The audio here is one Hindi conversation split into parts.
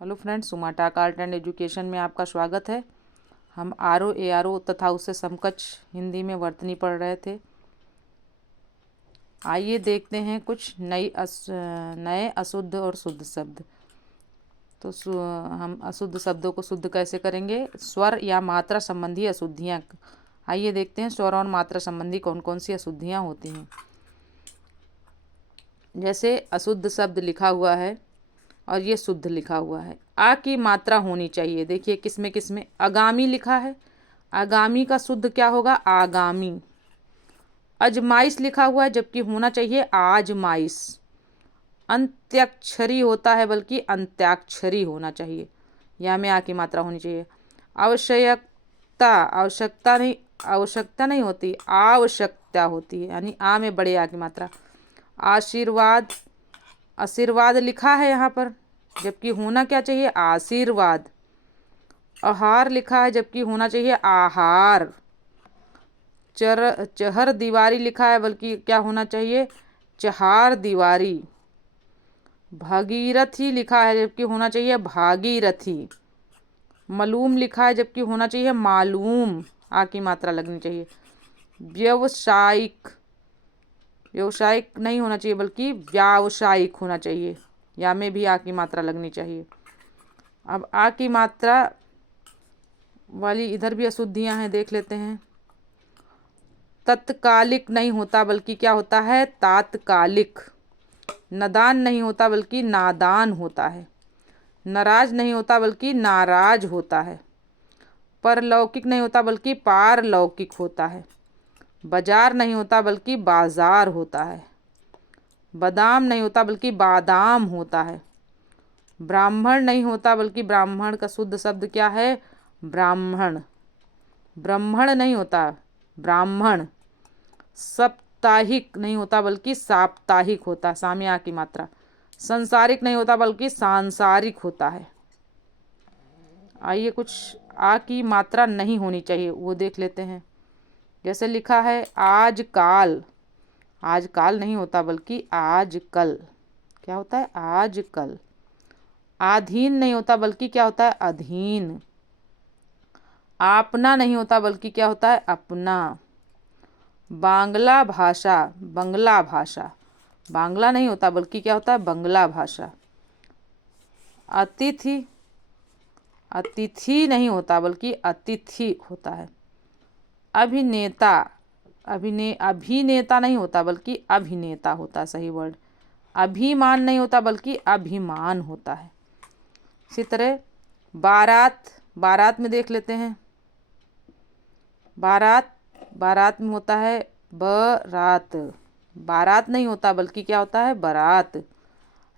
हेलो फ्रेंड्स, सुमाटाक आर्ट एंड एजुकेशन में आपका स्वागत है। हम आर ए आर ओ तथा उससे समकक्ष हिंदी में वर्तनी पढ़ रहे थे। आइए देखते हैं कुछ नए अशुद्ध और शुद्ध शब्द। तो हम अशुद्ध शब्दों को शुद्ध कैसे करेंगे? स्वर या मात्रा संबंधी अशुद्धियाँ। आइए देखते हैं स्वर और मात्रा संबंधी कौन कौन सी अशुद्धियाँ होती हैं। जैसे अशुद्ध शब्द लिखा हुआ है और ये शुद्ध लिखा हुआ है। आ की मात्रा होनी चाहिए। देखिए किसमें आगामी लिखा है। आगामी का शुद्ध क्या होगा? आगामी। अजमाइश लिखा हुआ है जबकि होना चाहिए आजमाइश। अंत्याक्षरी होता है बल्कि अंत्याक्षरी होना चाहिए। या में आ की मात्रा होनी चाहिए। आवश्यकता नहीं होती, आवश्यकता होती है, यानी आ में बड़े आ की मात्रा। आशीर्वाद, आशीर्वाद लिखा है यहाँ पर जबकि होना क्या चाहिए? आशीर्वाद। आहार लिखा है जबकि होना चाहिए आहार। चहर दीवारी लिखा है बल्कि क्या होना चाहिए? चहार दीवारी। भागीरथी लिखा है जबकि होना चाहिए भागीरथी। मालूम लिखा है जबकि होना चाहिए मालूम। आ की मात्रा लगनी चाहिए। व्यवसायिक, व्यवसायिक नहीं होना चाहिए बल्कि व्यावसायिक होना चाहिए। या में भी आ की मात्रा लगनी चाहिए। अब आ की मात्रा वाली इधर भी अशुद्धियां हैं, देख लेते हैं। तत्कालिक नहीं होता बल्कि क्या होता है? तात्कालिक। नदान नहीं होता बल्कि नादान होता है। नाराज नहीं होता बल्कि नाराज होता है। परलौकिक नहीं होता बल्कि पारलौकिक होता है। बाजार नहीं होता बल्कि बाजार होता है। बादाम नहीं होता बल्कि बादाम होता है। ब्राह्मण नहीं होता बल्कि ब्राह्मण का शुद्ध शब्द क्या है? ब्राह्मण। ब्राह्मण नहीं होता, ब्राह्मण। साप्ताहिक नहीं होता बल्कि साप्ताहिक होता है। सामने आ की मात्रा। संसारिक नहीं होता बल्कि सांसारिक होता है। आइए कुछ आ की मात्रा नहीं होनी चाहिए वो देख लेते हैं। जैसे लिखा है आजकाल। आजकाल नहीं होता बल्कि आजकल। क्या होता है? आजकल। आधीन नहीं होता बल्कि क्या होता है? अधीन। आपना नहीं होता बल्कि क्या होता है? अपना। बांग्ला भाषा, बंगला भाषा। बांग्ला नहीं होता बल्कि क्या होता है? बंगला भाषा। अतिथि, अतिथि नहीं होता बल्कि अतिथि होता है। अभिनेता, अभिनेता नहीं होता बल्कि अभिनेता होता है, सही वर्ड। अभिमान नहीं होता बल्कि अभिमान होता है। इसी तरह बारात, बारात में देख लेते हैं। बारात, बारात में होता है बरात। बारात नहीं होता बल्कि क्या होता है? बारात।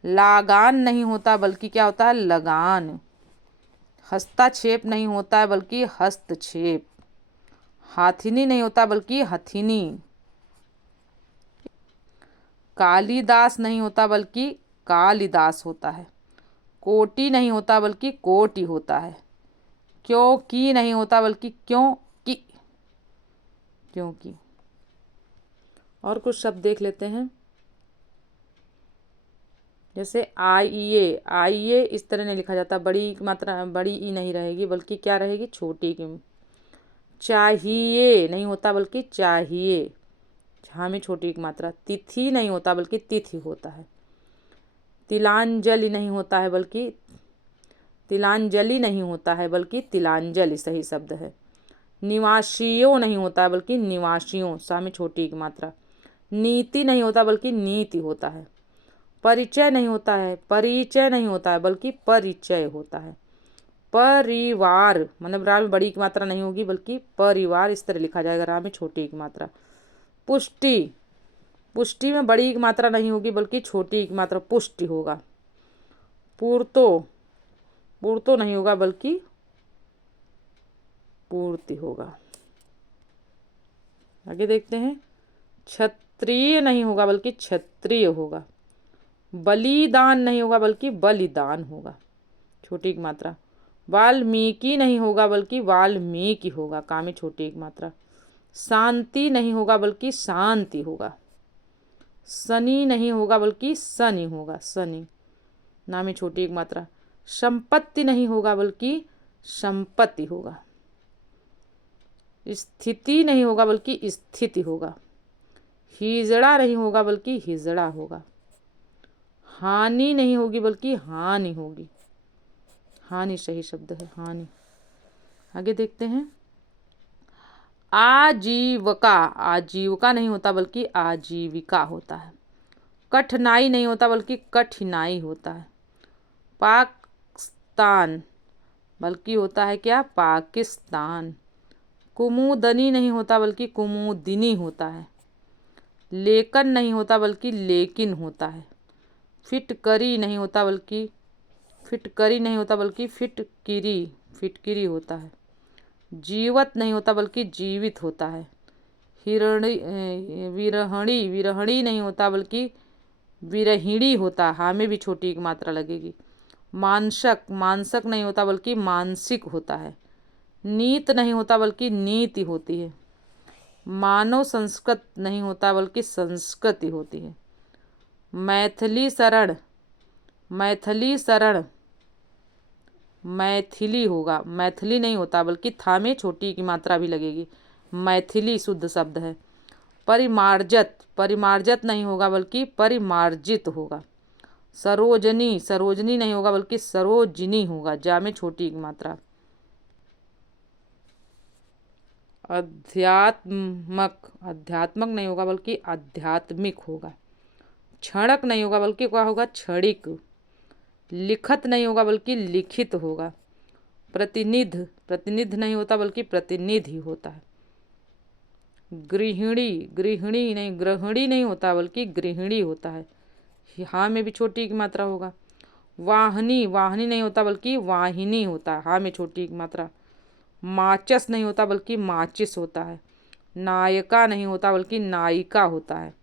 लागान नहीं होता बल्कि क्या होता है? लगान। हस्तक्षेप नहीं होता है बल्कि हस्तक्षेप। हाथिनी नहीं होता बल्कि हथिनी। कालिदास नहीं होता बल्कि कालिदास होता है। कोटि नहीं होता बल्कि कोटि होता है। क्योंकि नहीं होता बल्कि क्योंकि, क्योंकि। और कुछ शब्द देख लेते हैं। जैसे आइए, आइए इस तरह नहीं लिखा जाता। बड़ी मात्रा, बड़ी ई नहीं रहेगी बल्कि क्या रहेगी? छोटी की। चाहिए नहीं होता बल्कि चाहिए। हाँ में छोटी की मात्रा। तिथि नहीं होता बल्कि तिथि होता है। तिलांजलि नहीं होता है बल्कि तिलांजलि नहीं होता है बल्कि तिलांजलि सही शब्द है। निवासियों नहीं होता है बल्कि निवासियों, सा में छोटी की मात्रा। नीति नहीं होता बल्कि नीति होता है। परिचय नहीं होता है, परिचय नहीं होता है बल्कि परिचय होता है। परिवार, मतलब रा में बड़ी की मात्रा नहीं होगी बल्कि परिवार इस तरह लिखा जाएगा, रा में छोटी की मात्रा। पुष्टि, पुष्टि में बड़ी की मात्रा नहीं होगी बल्कि छोटी की मात्रा पुष्टि होगा। पूर्तो, पूर्तो नहीं होगा बल्कि पूर्ति होगा। आगे देखते हैं। क्षत्रिय नहीं होगा बल्कि क्षत्रिय होगा। बलिदान नहीं होगा बल्कि बलिदान होगा, छोटी की मात्रा। वाल्मीकि नहीं होगा बल्कि वाल्मीकि होगा, कामी छोटी एक मात्रा। शांति नहीं होगा बल्कि शांति होगा। शनि नहीं होगा बल्कि शनि होगा, शनि, नामी छोटी एक मात्रा। संपत्ति नहीं होगा बल्कि संपत्ति होगा। स्थिति नहीं होगा बल्कि स्थिति होगा। हिजड़ा नहीं होगा बल्कि हिजड़ा होगा। हानि नहीं होगी बल्कि हानि होगी। हानि सही शब्द है, हानि। आगे देखते हैं। आजीविका, आजीविका नहीं होता बल्कि आजीविका होता है। कठिनाई नहीं होता बल्कि कठिनाई होता है। पाकिस्तान बल्कि होता है क्या, पाकिस्तान। कुमुदनी नहीं होता बल्कि कुमुदिनी होता है। लेकिन नहीं होता बल्कि लेकिन होता है। फिटकरी नहीं होता बल्कि फिटकिरी, फिटकिरी होता है। जीवत नहीं होता बल्कि जीवित होता है। विरहणी नहीं होता बल्कि विरहिणी होता है। हाँ में भी छोटी एक मात्रा लगेगी। मानसक नहीं होता बल्कि मानसिक होता है। नीत नहीं होता बल्कि नीति होती है। मानव संस्कृत नहीं होता बल्कि संस्कृति होती है। मैथिली शरण मैथिली होगा, मैथिली नहीं होता बल्कि था में छोटी की मात्रा भी लगेगी। मैथिली शुद्ध शब्द है। परिमार्जत नहीं होगा बल्कि परिमार्जित होगा। सरोजनी नहीं होगा बल्कि सरोजिनी होगा, जा में छोटी की मात्रा। अध्यात्मक नहीं होगा बल्कि आध्यात्मिक होगा। क्षणक नहीं होगा बल्कि क्या होगा, क्षणिक। लिखत नहीं होगा बल्कि लिखित होगा। प्रतिनिध नहीं होता बल्कि प्रतिनिधि होता है। गृहिणी नहीं होता बल्कि गृहिणी होता है। हाँ में भी छोटी की मात्रा होगा। वाहनी नहीं होता बल्कि वाहिनी होता है। हाँ में छोटी की मात्रा। माचस नहीं होता बल्कि माचिस होता है। नायका नहीं होता बल्कि नायिका होता है।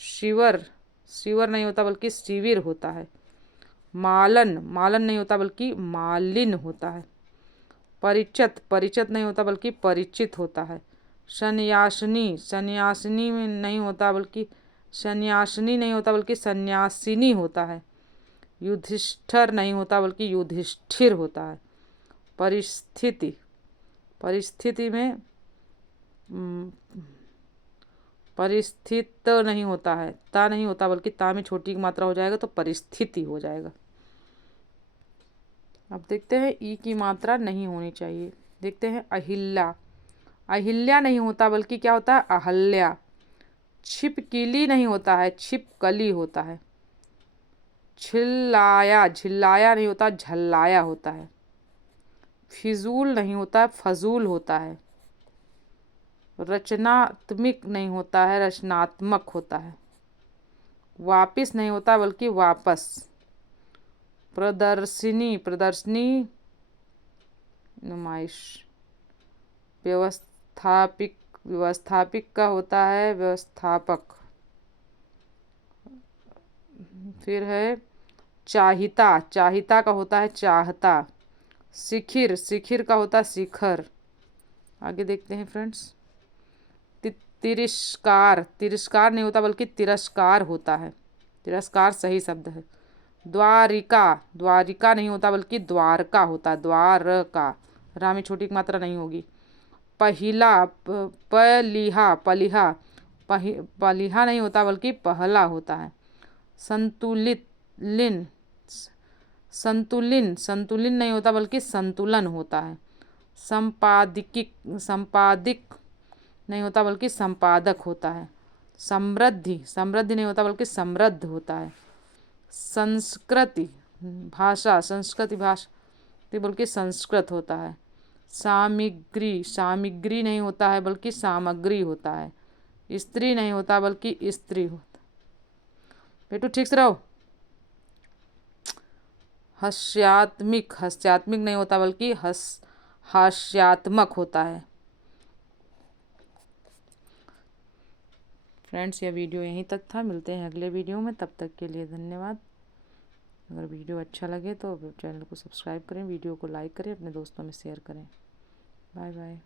शिवर नहीं होता बल्कि शिविर होता है। मालन नहीं होता बल्कि मालिन होता है। परिचित नहीं होता बल्कि परिचित होता है। सन्यासिनी में नहीं होता बल्कि सन्यासिनी नहीं होता बल्कि सन्यासिनी होता है। युधिष्ठिर नहीं होता बल्कि युधिष्ठिर होता है। परिस्थिति में परिस्थित नहीं होता है, ता नहीं होता बल्कि ता में छोटी की मात्रा हो जाएगा तो परिस्थिति हो जाएगा। अब देखते हैं ई की मात्रा नहीं होनी चाहिए। देखते हैं अहिल्या नहीं होता बल्कि क्या होता है, अहल्या। छिपकली नहीं होता है, छिपकली होता है। झिल्लाया नहीं होता, झल्लाया होता है। फिजूल नहीं होता, फजूल होता है। रचनात्मक नहीं होता है, रचनात्मक होता है। वापिस नहीं होता बल्कि वापस। प्रदर्शनी नुमाइश। व्यवस्थापिक का होता है व्यवस्थापक। फिर है चाहिता का होता है चाहता। शिखिर का होता है शिखर। आगे देखते हैं फ्रेंड्स। तिरस्कार नहीं होता बल्कि तिरस्कार होता है। तिरस्कार सही शब्द है। द्वारिका नहीं होता बल्कि द्वारका होता है। द्वारका, रा में छोटी की मात्रा नहीं होगी। पलिहा नहीं होता बल्कि पहला होता है। संतुलिन नहीं होता बल्कि संतुलन होता है। संपादिक नहीं होता बल्कि संपादक होता है। समृद्धि नहीं होता बल्कि समृद्ध होता है। संस्कृति भाषा बल्कि संस्कृत होता है। सामग्री नहीं होता है बल्कि सामग्री होता है। स्त्री नहीं होता बल्कि स्त्री होता। बेटू ठीक से रहो। हास्यात्मक नहीं होता बल्कि हास्यात्मक होता है। फ्रेंड्स, यह वीडियो यहीं तक था। मिलते हैं अगले वीडियो में, तब तक के लिए धन्यवाद। अगर वीडियो अच्छा लगे तो चैनल को सब्सक्राइब करें, वीडियो को लाइक करें, अपने दोस्तों में शेयर करें। Bye bye.